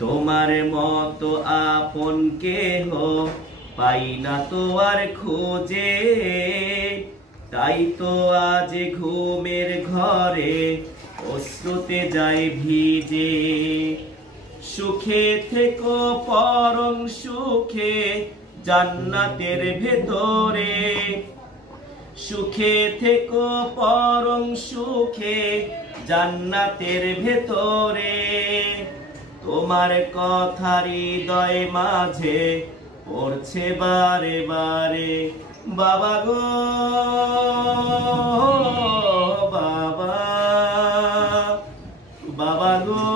তোমার মতো আপন কেহ পাই না তো আর খোঁজে, তাই তো আজ ঘুমের ঘরে অশ্রুতে যায় ভিজে। সুখে থেকো পরম সুখে জান্নাতের ভেতরে, সুখে থেকো পরম সুখে জান্নাতের ভেতরে। তোমার কথা হৃদয় মাঝে পড়ছে বারে বারে। বাবা গো বাবা, বাবা গো